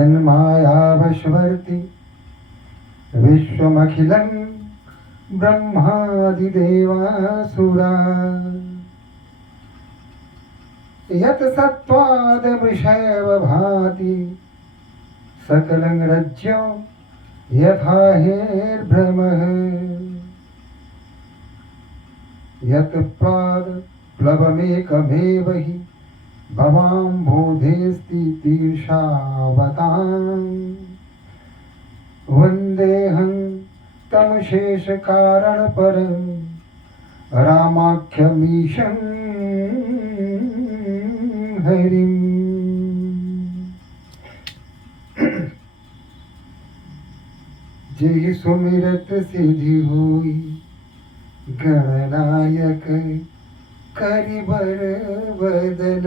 जन्मायावश्वर्ति विश्वमखिलं ब्रह्मादिदेवासुरा यत् सत्त्वादमृषैव भाति सकलं रज्जो यथा हेर्भ्रमः यत् प्लवमेकमेव हि भवाम्बोधेऽस्ति तीर्षावताम् वन्देऽहं तं शेषकारणपरं रामाख्यमीशं हरिम्। जेहि सुमिरत सिद्धि हुई गणनायक करिबर वदन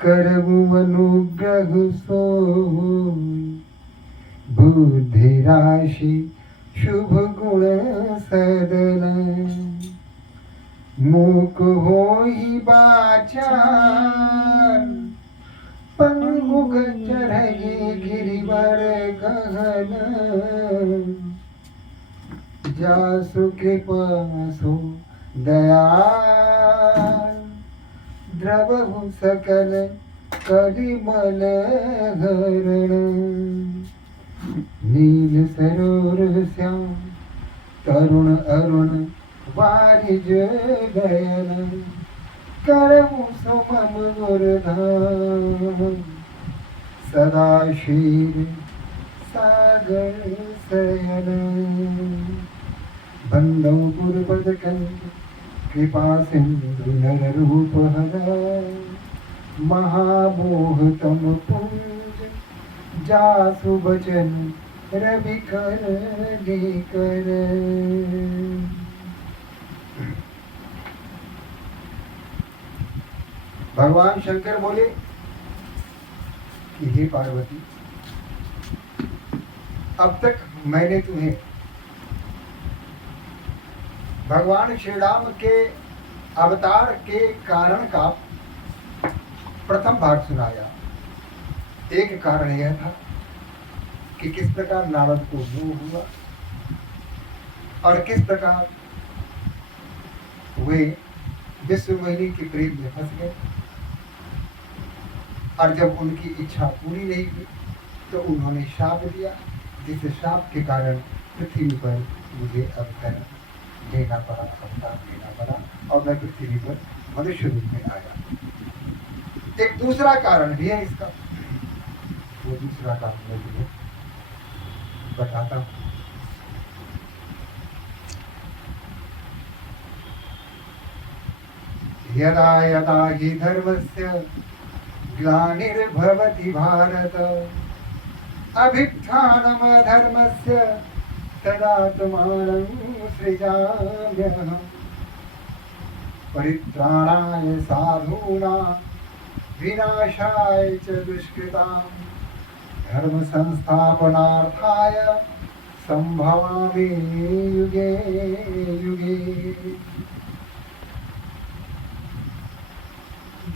करहु अनुग्रह सोई बुद्धि राशि शुभ गुण सदन मूक होई बाचार पंगु चढ़े गिरिवर गहन जासु कृपा सु दयाल द्रवहु सकल कलिमल हरण नील सरोवर श्याम तरुण अरुण वारिज गयन करहु सुमम गुरधाम सदा शीर सागर शयन बंदौ गुरुपद कंद कृपा सिंधु नर रूप हर महामोह तम पुंज जासु बचन रवि कर कर। भगवान शंकर बोले कि हे पार्वती, अब तक मैंने तुम्हें भगवान श्री राम के अवतार के कारण का प्रथम भाग सुनाया। एक कारण यह था कि किस प्रकार नारद को मोह हुआ और किस प्रकार वे विश्वमोहिनी के प्रेम में फंस गए, और जब उनकी इच्छा पूरी नहीं हुई तो उन्होंने शाप दिया, जिस शाप के कारण पृथ्वी पर मुझे अवतार लेना पड़ा और मैं पृथ्वी पर मनुष्य रूप में आया। एक दूसरा कारण भी है इसका, वो दूसरा कारण मैं तुम्हें बताता हूँ। यदा यदा हि धर्मस्य ग्लानिर्भवति भारत अभ्युत्थानमधर्मस्य तदात्मानं सृजाम्यहम् परित्राणाय साधूनां विनाशाय च दुष्कृतां धर्म संस्थापनार्थाय संभवामि युगे युगे।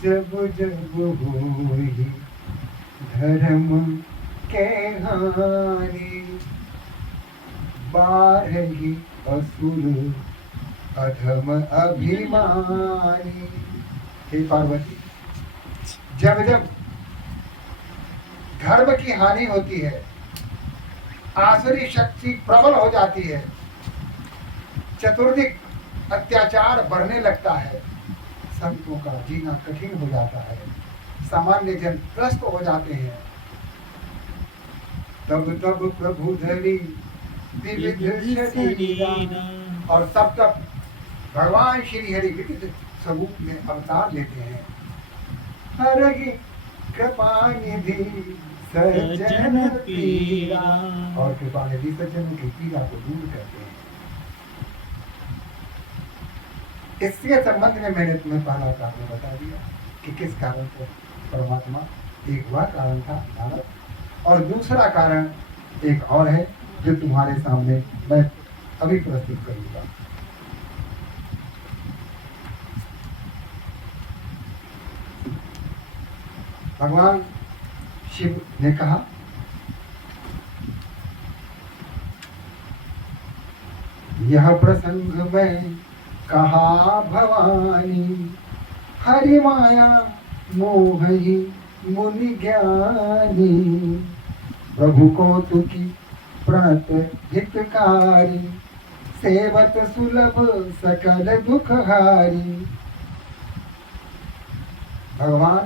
जब जब होई धर्म के हानि बारही असुर अधम अभिमानी। हे पार्वती, जब जब धर्म की हानि होती है, आसुरी शक्ति प्रबल हो जाती है, चतुर्दिक अत्याचार बढ़ने लगता है, संतों का जीना कठिन हो जाता है, सामान्य जन त्रस्त हो जाते हैं, तब तब प्रभु धरी विविध शरीरा, और तब तब भगवान श्री हरि विविध स्वरूप में अवतार लेते हैं। हरि कृपा निधि सज्जन पीरा, और कृपा निधि सज्जनों की पीड़ा को दूर करते हैं। इसके संबंध में मैंने तुम्हें पहला कारण बता दिया कि किस कारण से परमात्मा, एक वह कारण था नारद, और दूसरा कारण एक और है जो तुम्हारे सामने मैं अभी प्रस्तुत करूंगा। भगवान शिव ने कहा, यह प्रसंग में कहा भवानी, हरि माया मोहि मुनि ज्ञानी, प्रभु कौतुकी प्रणत हितकारी, सेवत सुलभ सकल दुख हारी। भगवान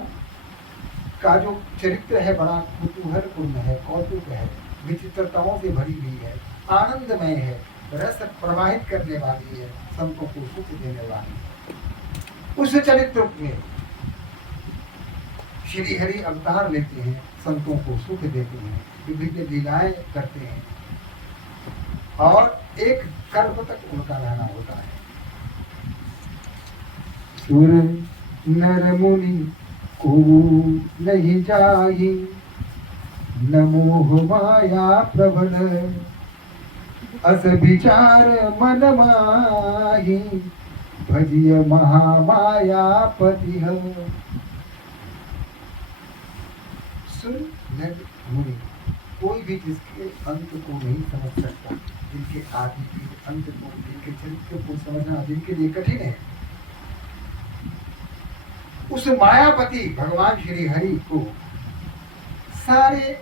का जो चरित्र है बड़ा कुतूहलपूर्ण है, कौतुक है, विचित्रताओं से भरी हुई है, आनंदमय है, रस प्रवाहित करने वाली है, संतों को सुख देने वाली है। उस चरित्र में श्री हरि अवतार लेते हैं, संतों को सुख देते हैं, विभिन्न लीलाएं करते हैं और एक कर्म तक उनका रहना होता है। सुर नर मुनि को नहीं जाही, न मोह माया प्रबल, अस विचार मन माही, भजिय महामाया पति। सुर नर मुनि, कोई भी जिसके अंत को नहीं समझ सकता, जिनके आदि के अंत को, जिनके चरित्र को समझना जिनके लिए कठिन है, उस मायापति भगवान श्री हरि को सारे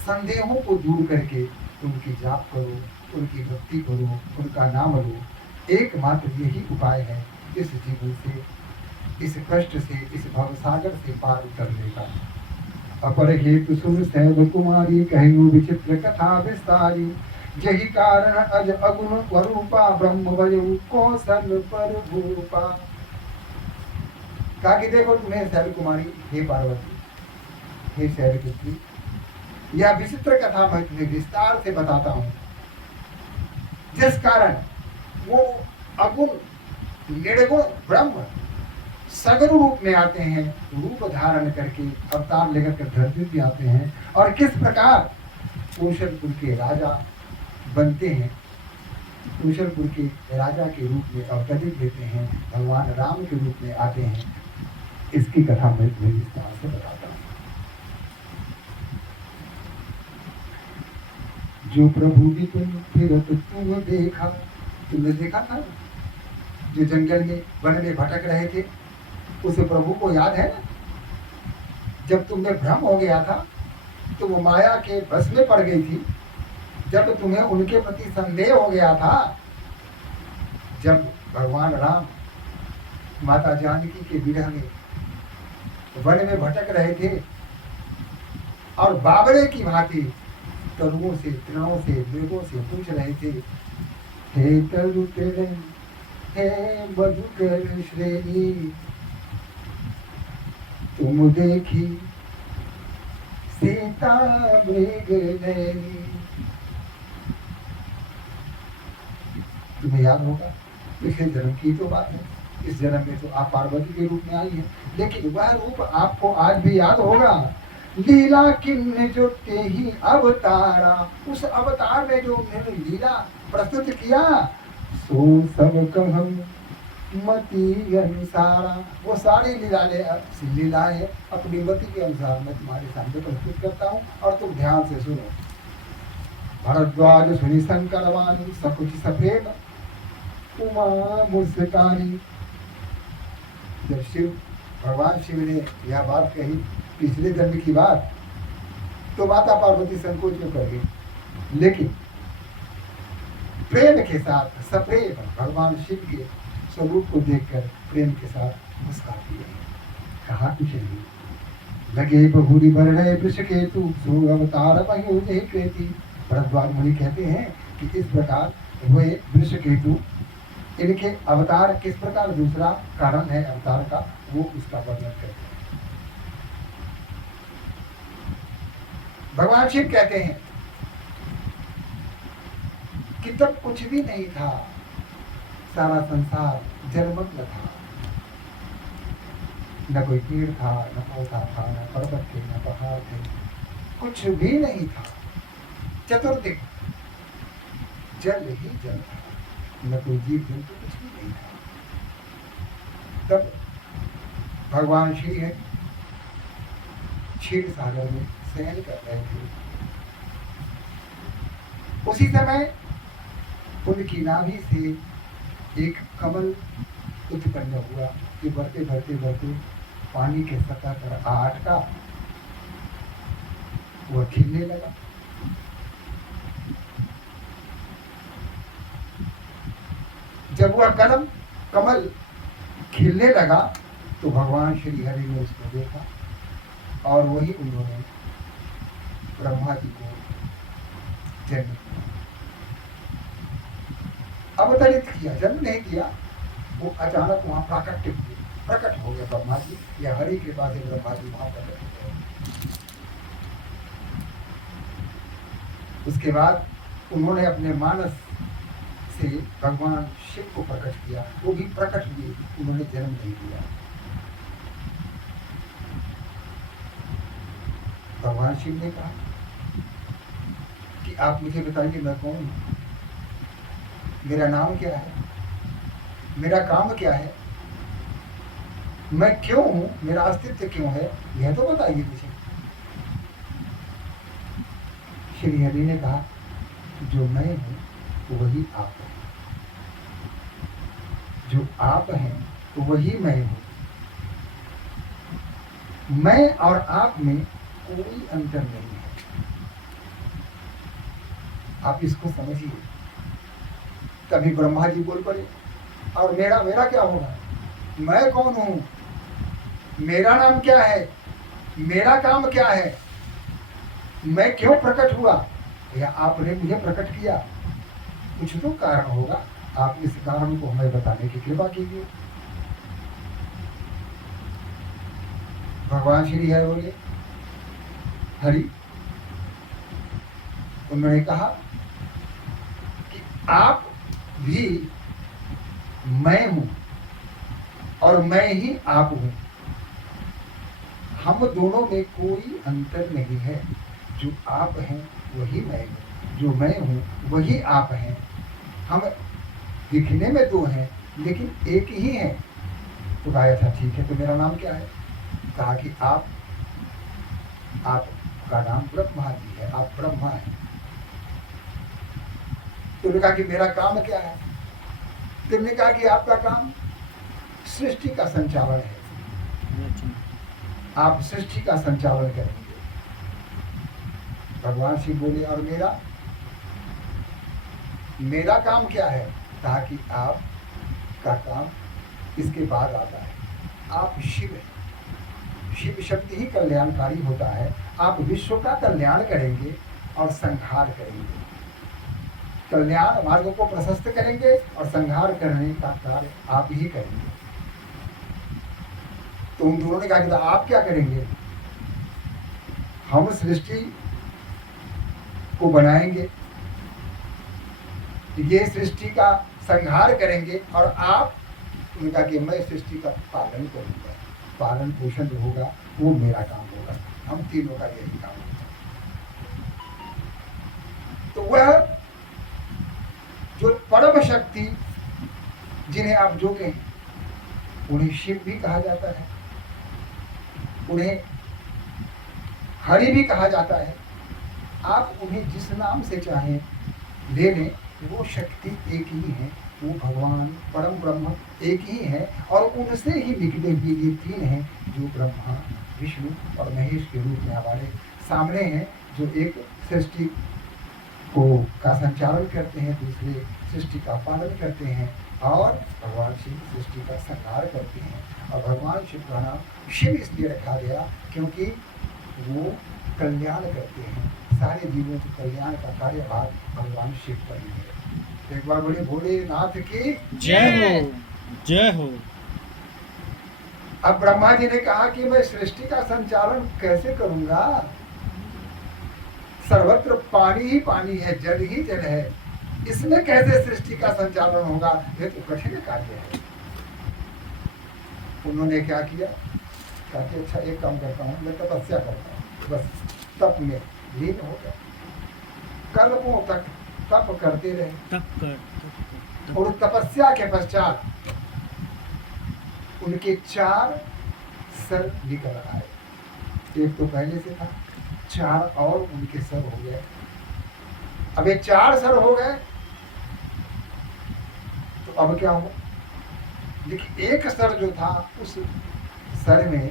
संदेहों को दूर करके उनकी जाप करो, उनकी भक्ति करो, उनका नाम लो। एकमात्र यही उपाय है इस जीवन से, इस कष्ट से, इस भवसागर से पार उतरने का। अपर हेतु सुन सैव कुमारी, कहूँ विचित्र कथा विस्तारी, जही कारण अज अगुण स्वरूपा, ब्रह्म भजऊ कौशल पर भूपा। कहा कि देखो तुम्हें शैल कुमारी, हे पार्वती, हे शैल पुत्री, यह विचित्र कथा मैं तुम्हें विस्तार से बताता हूँ, जिस कारण वो अगुण निर्गुण ब्रह्म सगुण रूप में आते हैं, रूप धारण करके अवतार लेकर के धरती पे आते हैं, और किस प्रकार कौशलपुर के राजा बनते हैं, कौशलपुर के राजा के रूप में अवतरित लेते हैं, भगवान राम के रूप में आते हैं, इसकी कथा मैं तुम्हें विस्तार से बताता हूँ। जो प्रभु भी तुम फिरत तुम देखा, तुमने देखा था जो जंगल में वन में भटक रहे थे, उस प्रभु को याद है ना? जब तुम्हें भ्रम हो गया था, तो वो माया के बस में पड़ गई थी, जब तुम्हें उनके प्रति संदेह हो गया था, जब भगवान राम माता जानकी के विरह में वन में भटक रहे थे और बाबरे की भांति तरुओं से, तृणों से, मृगों से पूछ रहे थे, हे तरु तृण, हे मधुकर श्रेणी, तुम देखी सीता मृग नैनी। तुम्हें याद होगा पिछले जन्म की तो बात है, इस जन्म में तो आप पार्वती के रूप में आई हैं, लेकिन वह रूप आपको आज भी याद होगा। लीला किन्ने जो ते ही अवतारा, उस अवतार में जो उन्होंने लीला प्रस्तुत किया, सो सब कहम मति अनुसारा, वो सारी लीलाएं अपनी मति के अनुसार मैं तुम्हारे सामने प्रस्तुत करता हूँ, और तुम ध्यान से सुनो। भरद्वाज सुनी शंकर वाणी, सकुच सप्रेम उमा मुस्कानी। जब भगवान शिव ने यह बात कही, पिछले जन्म की बात, तो माता पार्वती संकोच में कर गई, लेकिन प्रेम के साथ सप्रेम भगवान शिव के स्वरूप को देखकर प्रेम के साथ मुस्कुराती है। कहा कुछ नहीं, लगे बहुरी बरड़े वृषकेतु, सो अवतार मही कृति। भरद्वाज मुनि कहते हैं कि इस प्रकार हुए वृषकेतु, इनके अवतार किस प्रकार, दूसरा कारण है अवतार का, वो उसका वर्णन करते हैं। भगवान शिव कहते हैं कि तब कुछ भी नहीं था, सारा संसार जलमग्न था, न कोई पेड़ था, न पौधा था, न पर्वत थे, न पहाड़ थे, कुछ भी नहीं था, चतुर्दिक जल ही जल था, न कोई जीव जंतु, कुछ भी नहीं था। तब भगवान क्षीर सागर में शयन कर रहे थे। उसी समय उनकी नाभि से एक कमल उत्पन्न हुआ कि बढ़ते बढ़ते बढ़ते पानी के सतह पर आ अटका, वह खिलने लगा। जब वह कमल खिलने लगा तो भगवान श्री हरि ने उसको देखा और वही उन्होंने ब्रह्मा जी को जन्म दिया, अवतरित किया। जन्म नहीं किया, वो अचानक वहां प्रकट हो गए ब्रह्मा जी, या हरि के पास ब्रह्मा जी वहां प्रकट हो गए। उसके बाद उन्होंने अपने मानस से भगवान शिव को प्रकट किया, वो भी प्रकट हुए, उन्होंने जन्म नहीं दिया। भगवान शिव ने कहा कि आप मुझे बताइए मैं कौन हूं, मेरा नाम क्या है, मेरा काम क्या है, मैं क्यों हूं, मेरा अस्तित्व क्यों है, यह तो बताइए मुझे। श्री हरि ने कहा जो मैं हूं वही आप है, जो आप हैं वही मैं हूं, मैं और आप में कोई अंतर नहीं है। आप इसको समझिए। तभी ब्रह्मा जी बोल पड़े, और मेरा क्या होगा, मैं कौन हूं, मेरा नाम क्या है, मेरा काम क्या है, मैं क्यों प्रकट हुआ, या आपने मुझे प्रकट किया, कुछ तो कारण होगा, आप इस कारण को हमें बताने की कृपा कीजिए। भगवान श्री हरि बोले, हरि, उन्होंने कहा कि आप भी मैं हूं और मैं ही आप हूं, हम दोनों में कोई अंतर नहीं है, जो आप हैं वही मैं हूं, जो मैं हूं वही आप हैं, हम दिखने में दो हैं लेकिन एक ही हैं। तो कहा था ठीक है, तो मेरा नाम क्या है, कहा कि आपका नाम ब्रह्मा जी है, आप ब्रह्मा हैं। तो उन्होंने कहा कि मेरा काम क्या है, तो उन्होंने कहा कि आपका काम सृष्टि का संचालन है, आप सृष्टि का संचालन करेंगे। भगवान शिव बोले, और मेरा काम क्या है, कहा कि आप का काम इसके बाद आता है, आप शिव हैं, शिव शब्द ही कल्याणकारी होता है, आप विश्व का कल्याण करेंगे और संहार करेंगे, कल्याण मार्ग को प्रशस्त करेंगे और संहार करने का कार्य आप ही करेंगे। तो उन दोनों ने कहा कि आप क्या करेंगे, हम सृष्टि को बनाएंगे, ये सृष्टि का संहार करेंगे, और आप, उन्होंने कहा कि मैं सृष्टि का पालन करूंगा, पालन पोषण जो होगा वो मेरा काम होगा, हम तीनों का यही काम होगा। तो वह जो परम शक्ति जिन्हें आप जोगे हैं, उन्हें शिव भी कहा जाता है, उन्हें हरि भी कहा जाता है। आप उन्हें जिस नाम से चाहें ले लें, वो शक्ति एक ही है, वो भगवान परम ब्रह्म एक ही है, और उनसे ही निकले हुए ये तीन हैं जो ब्रह्मा विष्णु और महेश के रूप में हमारे सामने हैं, जो एक सृष्टि को का संचालन करते हैं, दूसरे सृष्टि का पालन करते हैं, और भगवान शिव सृष्टि का संहार करते हैं। और भगवान शिव का नाम शिव इसलिए रखा गया क्योंकि वो कल्याण करते हैं, सारे जीवों के कल्याण का कार्यभार भगवान शिव पर ही है। एक बार बोले भोलेनाथ की जय हो, जय हो। अब ब्रह्मा जी ने कहा कि मैं सृष्टि का संचालन कैसे करूंगा, सर्वत्र पानी ही पानी है, जल ही जल है, इसमें कैसे सृष्टि का संचालन होगा, ये तो कठिन कार्य है। उन्होंने क्या किया, कहा कि अच्छा एक काम करता हूँ, मैं तपस्या करता हूँ, बस तप में लीन हो गया, कल्पों तक तप करते रहे, और तपस्या के पश्चात उनके 4 सर निकल आए, एक तो पहले से था, 4 और उनके सर हो गए। अब ये 4 सर हो गए तो अब क्या हुआ? देखिए, एक सर जो था, उस सर में,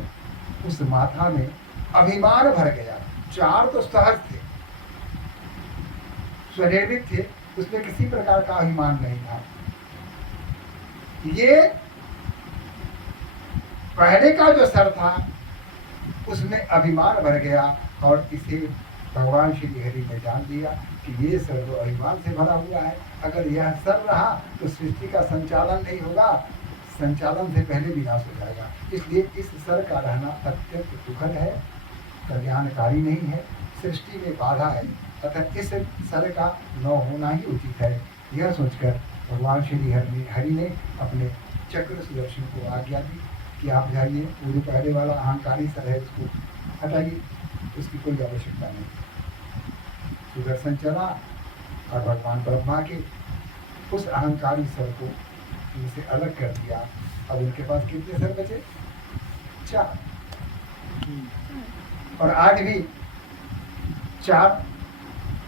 उस माथा में अभिमान भर गया। 4 तो सहज थे, स्वनिर्मित थे, उसमें किसी प्रकार का अभिमान नहीं था। ये पहले का जो सर था उसमें अभिमान भर गया और इसे भगवान श्री हरि ने जान लिया कि ये सर तो अभिमान से भरा हुआ है। अगर यह सर रहा तो सृष्टि का संचालन नहीं होगा, संचालन से पहले विनाश हो जाएगा। इसलिए इस सर का रहना अत्यंत दुखद है, कल्याणकारी नहीं है, सृष्टि में बाधा है। अतः इस सर का न होना ही उचित है। यह सोचकर भगवान श्री हरि ने अपने चक्र सुदर्शन को आज्ञा दी कि आप जाइए, वो जो पहले वाला अहंकारी सर है उसको हटाइए, उसकी कोई आवश्यकता नहीं। सुदर्शन चला और भगवान ब्रह्मा के उस अहंकारी सर को उनसे अलग कर दिया। अब उनके पास कितने सर बचे? 4। और आज भी 4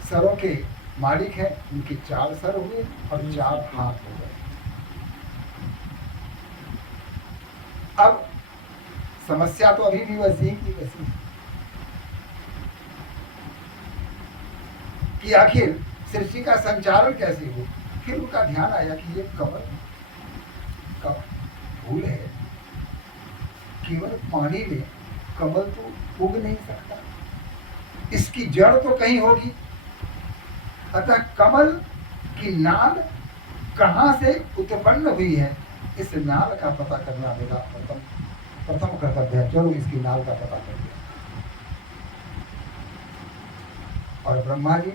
सरों के मालिक हैं, उनके 4 सर हुए और 4 हाथ हो गए। अब समस्या तो अभी भी वैसी की वैसी है कि आखिर सृष्टि का संचालन कैसे हो। फिर उनका ध्यान आया कि ये कमल का फूल है, केवल पानी में कमल तो उग नहीं सकता, इसकी जड़ तो कहीं होगी। अतः कमल की नाल कहाँ से उत्पन्न हुई है, इस नाल का पता करना मेरा प्रथम कर्तव्य है। चलो इसकी नाल का पता कर दिया। और ब्रह्मा जी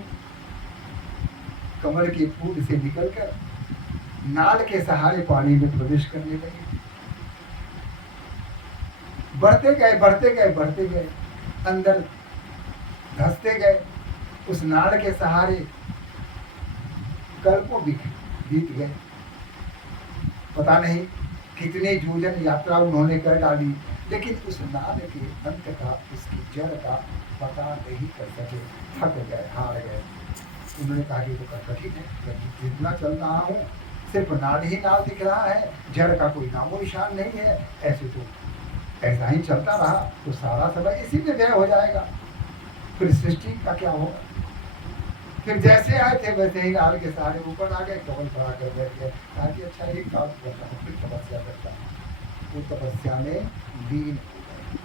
कमल के फूल से निकलकर नाल के सहारे पानी में प्रवेश करने लगे। बढ़ते गए बढ़ते गए बढ़ते गए, अंदर धंसते गए। उस नाल के सहारे कल्पों बीत गए। पता नहीं कितने जूझन यात्रा उन्होंने कर डाली, लेकिन उस नाल के अंत का, उसकी जड़ का पता नहीं कर सके। थक गए, हार गए। उन्होंने कहा कि तो कठिन है, जितना चल रहा हूँ सिर्फ नाल ही नाल दिख रहा है, जड़ का कोई नामो निशान नहीं है। ऐसे तो ऐसा ही चलता रहा तो सारा समय इसी में व्यय हो जाएगा, फिर सृष्टि का क्या होगा। फिर जैसे आए थे वैसे ही नाल के सहारे ऊपर आ गए, कमल पर आकर बैठ गए। कहा कि अच्छा एक काम करता हूँ, फिर तपस्या करता हूँ। वो तपस्या में लीन हो गए।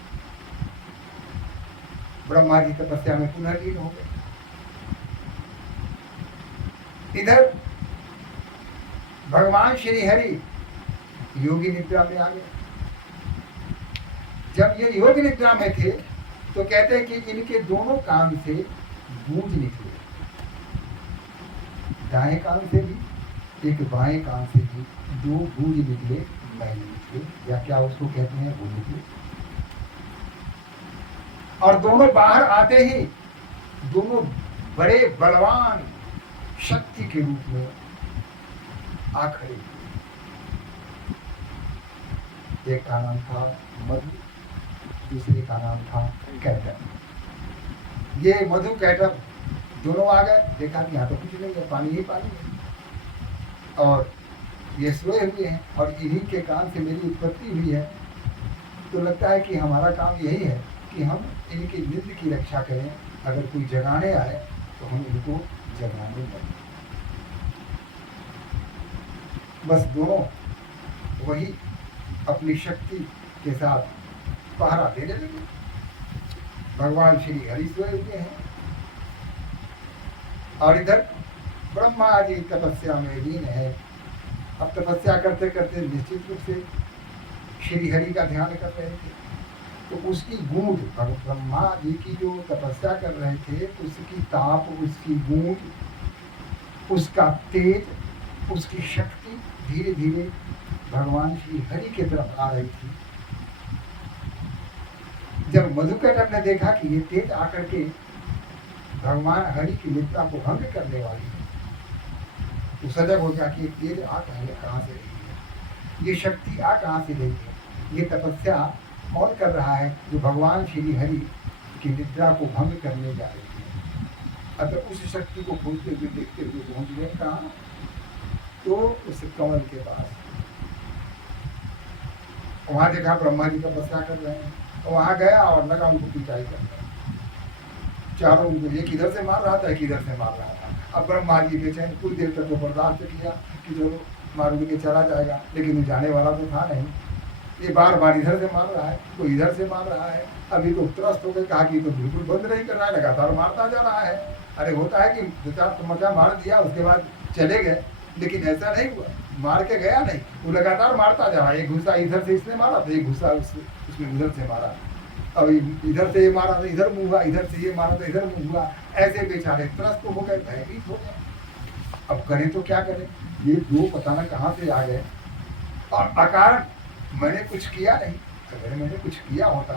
ब्रह्मा जी तपस्या में पुनः लीन हो गए। इधर भगवान श्री हरि योगी निद्रा में आ गए। जब ये योग निद्रा में थे तो कहते हैं कि इनके दोनों कान से गूंज निकले, दाएं कान से भी, एक बाएं कान से भी 2 गूंज निकले, मैल निकले, या क्या उसको कहते हैं, वो निकले। और दोनों बाहर आते ही दोनों बड़े बलवान शक्ति के रूप में आ खड़े हुए। एक का नाम था मधु, दूसरे का नाम था कैटब। ये मधु कैटब दोनों आ गए। देखा कि यहाँ तो कुछ नहीं है, पानी ही पानी है, और ये सोए हुए हैं और इन्हीं के कान से मेरी उत्पत्ति हुई है। तो लगता है कि हमारा काम यही है कि हम इनकी निंद की रक्षा करें। अगर कोई जगाने आए तो हम इनको जगाने लगे। बस दोनों वही अपनी शक्ति के साथ पहरा देने लगे। भगवान श्री हरि सोए हुए हैं और इधर ब्रह्मा जी तपस्या में लीन है। अब तपस्या करते करते निश्चित रूप से श्री हरि का ध्यान कर रहे थे, तो उसकी गूंज, ब्रह्मा जी की जो तपस्या कर रहे थे, उसकी ताप, उसकी गूंज, उसका तेज, उसकी शक्ति धीरे धीरे भगवान श्री हरि की तरफ आ रही थी। जब मधुकैटभ ने देखा कि ये तेज आकर के भगवान हरि की निद्रा को भंग करने वाली है, तो सजग हो गया कि ये तेज आ कहाँ से रही है, ये शक्ति आ कहाँ से रही है, ये तपस्या कौन कर रहा है? जो भगवान श्री हरि की निद्रा को भंग करने जा रही है। अतः उस शक्ति को खोजते हुए देखते हुए पहुंच गए कहाँ? तो उस कमल के पास। वहां देखा ब्रह्मा जी तपस्या कर रहे हैं, वहां गया और लगा उनको पिटाई करना। चारों उनको एक इधर से मार रहा था, एक इधर से मार रहा था। अब ब्रह्मा जी बेचैन कुछ देर तक तो बर्दाश्त किया कि चलो मारूंगे के चला जाएगा, लेकिन वो जाने वाला तो था नहीं। ये बार बार इधर से मार रहा है, कोई इधर से मार रहा है। अभी तो त्रस्त हो गए, कहा कि तो बिल्कुल बंद नहीं कर रहा है, लगातार मारता जा रहा है। अरे होता है कि दो चार मजा मार दिया, उसके बाद चले गए, लेकिन ऐसा नहीं हुआ, मार के गया नहीं, वो लगातार मारता जा रहा है। एक घुसा इधर से इसने मारा, तो एक घुसा उसने उधर से मारा। अब इधर से ये मारा तो इधर मुँह हुआ, इधर से ये मारा तो इधर मुँह हुआ। ऐसे बेचारे त्रस्त हो गए, भयभीत हो गए। अब करें तो क्या करें? ये दो पता न कहाँ से आ गए, और अकारण मैंने कुछ किया नहीं। अगर मैंने कुछ किया होता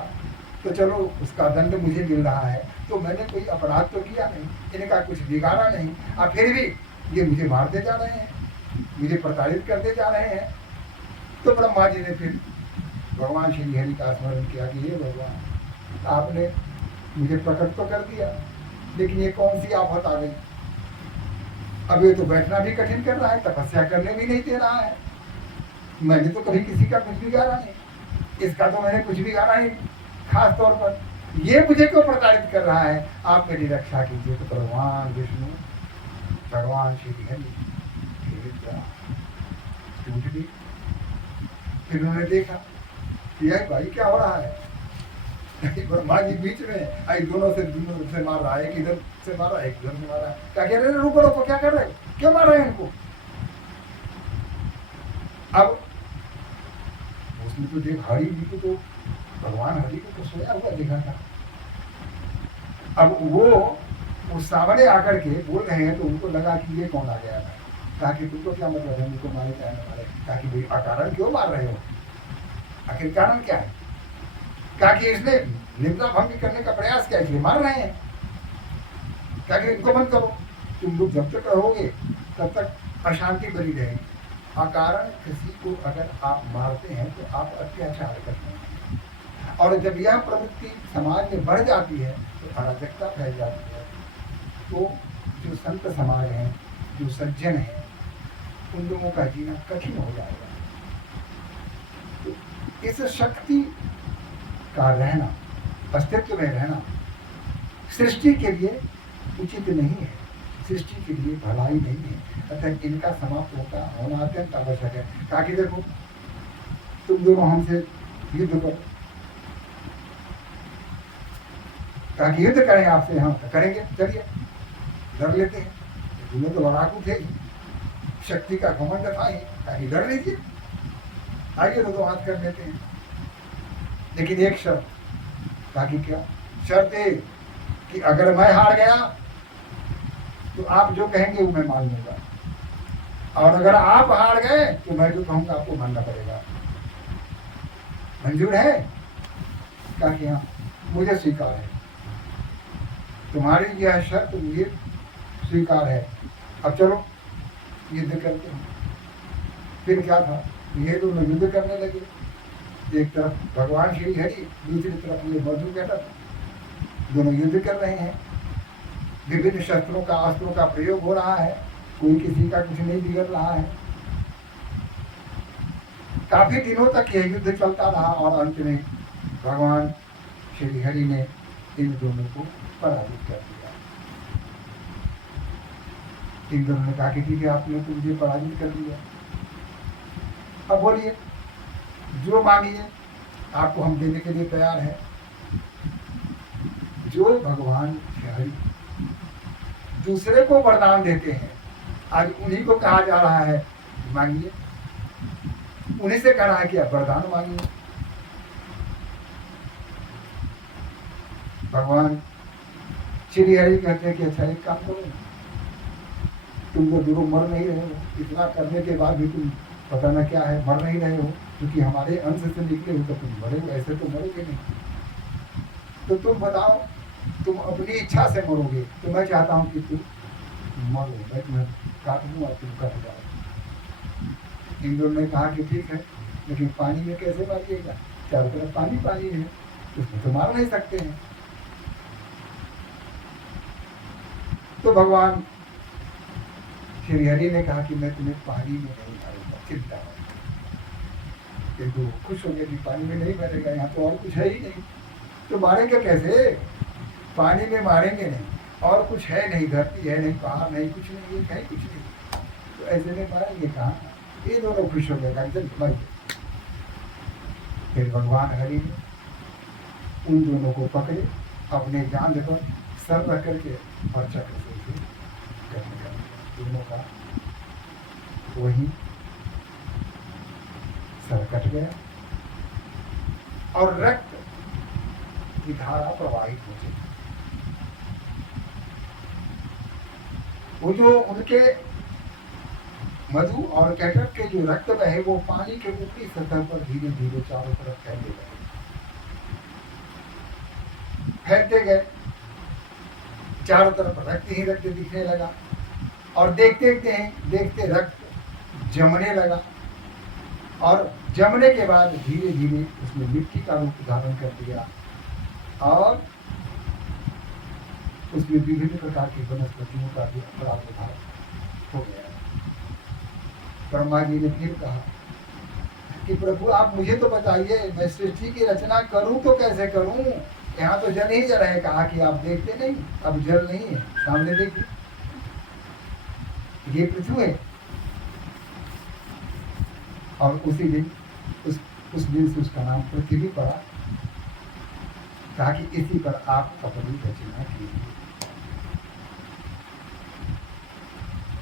तो चलो उसका दंड मुझे मिल रहा है, तो मैंने कोई अपराध तो किया नहीं, इनका कुछ बिगाड़ा नहीं, और फिर भी ये मुझे मारते जा रहे हैं, मुझे प्रताड़ित करते जा रहे हैं। तो ब्रह्मा जी ने फिर भगवान श्री हरि का स्मरण किया कि ये भगवान, आपने मुझे प्रकट तो कर दिया, लेकिन ये कौन सी आफत आ गई? अब ये तो बैठना भी कठिन कर रहा है, तपस्या करने भी नहीं दे रहा है। मैंने तो कभी किसी का कुछ बिगाड़ा नहीं, इसका तो मैंने कुछ बिगाड़ा नहीं। खास तौर पर ये मुझे क्यों प्रताड़ित कर रहा है? आप मेरी रक्षा कीजिए। तो भगवान विष्णु, भगवान श्री हरि टूट गई। फिर उन्होंने देखा कि भाई क्या हो रहा है? ब्रह्मा जी बीच में, आई दोनों से मार रहा है, एक इधर से मार रहा है, एक इधर से मार रहा है। क्या कह रहे? रुको रुको, क्या कर रहे हो? क्यों मार रहे हैं इनको? अब उसने तो देख हरि जी को, तो भगवान हरि को तो सोया हुआ देखा था। अब वो सामने आकर के बोल रहे हैं, तो उनको लगा कि ये कौन आ गया था। कहा कि तुमको क्या मतलब है मुझको मारे जाने वाले? कहा कि भाई अकारण क्यों मार रहे हो? आखिर कारण क्या है? कहा कि इसने निद्रा भंग करने का प्रयास किया, इसलिए मार रहे हैं। कहा कि इनको बंद करो, तुम लोग जब तक रहोगे तब तक अशांति बनी रहेगी। अकारण किसी को अगर आप मारते हैं तो आप अत्याचार करते हैं, और जब यह प्रवृत्ति समाज में बढ़ जाती है तो अराजकता फैल जाती है। तो जो संत समाज हैं, जो सज्जन हैं, उन लोगों का जीना कठिन हो जाएगा। तो इस शक्ति का रहना, अस्तित्व में रहना सृष्टि के लिए उचित नहीं है, सृष्टि के लिए भलाई नहीं है। अतः इनका समाप्त होना अत्यंत आवश्यक है। ताकि देखो, तुम दोनों हमसे युद्ध करो, ताकि युद्ध करें आपसे, हम करेंगे, चलिए लड़ लेते हैं। तुम्हें तो लड़ाकू थे, शक्ति का घमंड था ही, ताकि लड़ लीजिए, आइए तो हाथ कर लेते हैं। लेकिन एक शर्त, ताकि क्या शर्त है कि अगर मैं हार गया तो आप जो कहेंगे वो मैं मान लूंगा, और अगर आप हार गए तो मैं जो कहूंगा आपको मानना पड़ेगा। मंजूर है? कहा कि हाँ, मुझे स्वीकार है, तुम्हारी यह शर्त मुझे स्वीकार है। अब चलो युद्ध करते हैं। फिर क्या था, ये दोनों युद्ध करने लगे। एक तरफ भगवान श्री हरि, दूसरी तरफ ये मधु घटक, दोनों युद्ध कर रहे हैं। विभिन्न शस्त्रों का, अस्त्रों का प्रयोग हो रहा है, कोई किसी का कुछ नहीं बिगड़ रहा है। काफी दिनों तक यह युद्ध चलता रहा, और अंत में भगवान श्री हरि ने इन दोनों को पराजित कर दिया। इन दोनों ने कहा कि ठीक है, आपने तो मुझे पराजित कर दिया, अब बोलिए, जो मांगिए आपको हम देने के लिए तैयार है। जो भगवान हरि दूसरे को वरदान देते हैं, आज उन्हीं को कहा जा रहा है मांगिए, उन्हीं से कह रहा है कि आप वरदान मांगिए। भगवान श्री हरि कहते हैं कि अच्छा एक काम करो, तुम तो दोनों मर नहीं रहे हो, इतना करने के बाद भी तुम पता न क्या है मर नहीं रहे हो, क्योंकि हमारे अंश से निकले हो तो तुम मरोगे, ऐसे तो मरोगे नहीं। तो तुम बताओ, तुम अपनी इच्छा से मरोगे तो मैं चाहता हूँ कि तुम मरो, मैं तुम्हें काट दूँ और तुम कट जाओ। इन दोनों ने कहा कि ठीक है, लेकिन पानी में कैसे मारिएगा? चारों तरफ पानी पानी है, उसमें तो मार नहीं सकते हैं। तो भगवान श्री हरि ने कहा कि मैं तुम्हें पानी में नहीं मारूंगा, चिंता मत। किंतु खुश हो गए कि पानी में नहीं मरेगा, यहाँ तो और कुछ है ही नहीं, तो मारेंगे कैसे? पानी में मारेंगे नहीं, और कुछ है नहीं, धरती है नहीं, पहाड़ नहीं, कुछ नहीं, ये है कुछ नहीं, तो ऐसे में मारेंगे कहाँ? ये दोनों खुश हो गए, चल मर गए। फिर भगवान हरि ने उन दोनों को पकड़े, अपने जांघ पर सर रख करके और चक्र से उसे करने लगे। दोनों का वही सर कट गया और रक्त की धारा प्रवाहित हो गई। वो जो उनके मधु और कैटक के जो रक्त बहे वो पानी के ऊपरी सतह पर धीरे धीरे चारों तरफ फैलते गए, फैलते गए, चारों तरफ रक्त ही रक्त दिखने लगा। और देखते देखते रक्त जमने लगा, और जमने के बाद धीरे धीरे उसने मिट्टी का रूप धारण कर दिया, और उसमें विभिन्न प्रकार की वनस्पतियों का भी प्रादुर्भाव हो गया। ब्रह्मा जी ने फिर कहा कि प्रभु आप मुझे तो बताइए, मैं सृष्टि की रचना करूं तो कैसे करूं? यहाँ तो जल ही जल है। कहा कि आप देखते नहीं, अब जल नहीं है, सामने देखिए, ये पृथ्वी है। और उसी दिन उस दिन से उसका नाम पृथ्वी पड़ा। कहा कि इसी पर आप अपनी रचना कीजिए।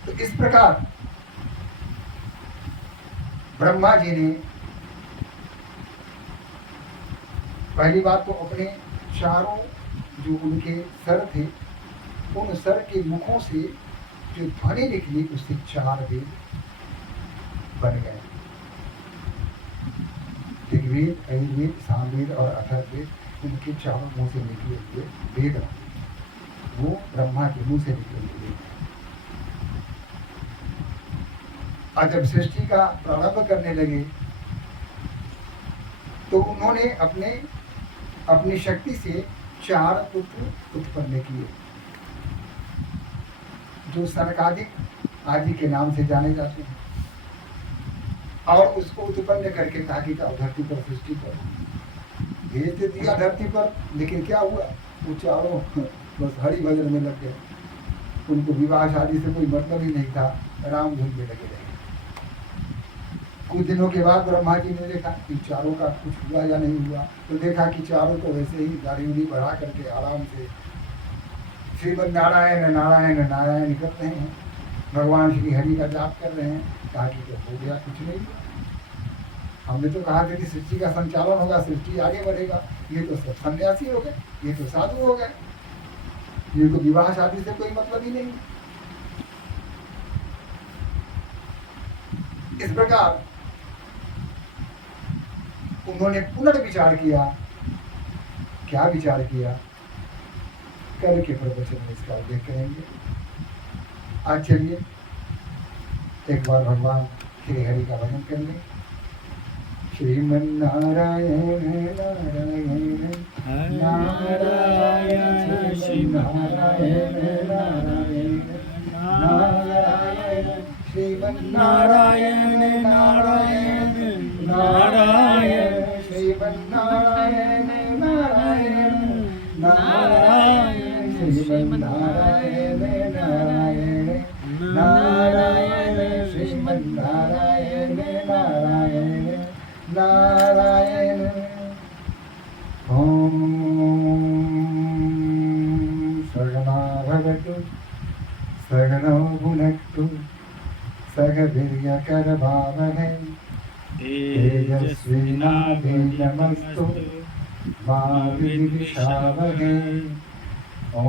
तो इस प्रकार ब्रह्मा जी ने पहली बात तो अपने चारों जो उनके सर थे, उन सर के मुखों से जो ध्वनि निकली उससे 4 वेद बन गए। ऋग्वेद, यजुर्वेद, सामवेद और अथर्ववेद, उनके चारों मुंह से निकले हुए वेद, वो ब्रह्मा के मुंह से निकले हुए। और जब सृष्टि का प्रारंभ करने लगे तो उन्होंने अपनी शक्ति से 4 पुत्र उत्पन्न किए, जो सनकादिक आदि के नाम से जाने जाते हैं। और उसको उत्पन्न करके कहा कि धरती पर सृष्टि कर भेज दिया धरती पर। लेकिन क्या हुआ, वो चारों बस हरि भजन में लग गए। उनको विवाह शादी से कोई मतलब ही नहीं था, राम धुन में लगे रहे। कुछ दिनों के बाद ब्रह्मा जी ने देखा कि चारों का कुछ हुआ या नहीं हुआ, तो देखा कि चारों तो वैसे ही दाढ़ी बढ़ा करके आराम से श्रीमद नारायण नारायण नारायण कर रहे हैं, भगवान श्री हरि का जाप कर रहे हैं। कहा कि तो हो गया, कुछ नहीं हुआ। हमने तो कहा था कि सृष्टि का संचालन होगा, सृष्टि आगे बढ़ेगा। ये तो सब सन्यासी हो गए, ये तो साधु हो गए, ये तो विवाह शादी से कोई मतलब ही नहीं। इस प्रकार उन्होंने पुनर्विचार किया। क्या विचार किया, कल के प्रवचन में इसका उल्लेख करेंगे। आज चलिए एक बार भगवान श्री हरि का भजन कर लें। श्रीमन्नारायण नारायण नारायण श्रीमन्नारायण नारायण नारायण श्रीमन्नारायण नारायण नारायण श्रीमन्नारायण नारायण नारायण श्रीमन्नारायण नारायण नारायण श्रीमन्नारायण नारायण नारायण। ॐ सहना भवतु सहनौ भुनक्तु सह वीर्यकरभावहै तेजस्विनाधीनमस्तु मा विद्विषावहै। ॐ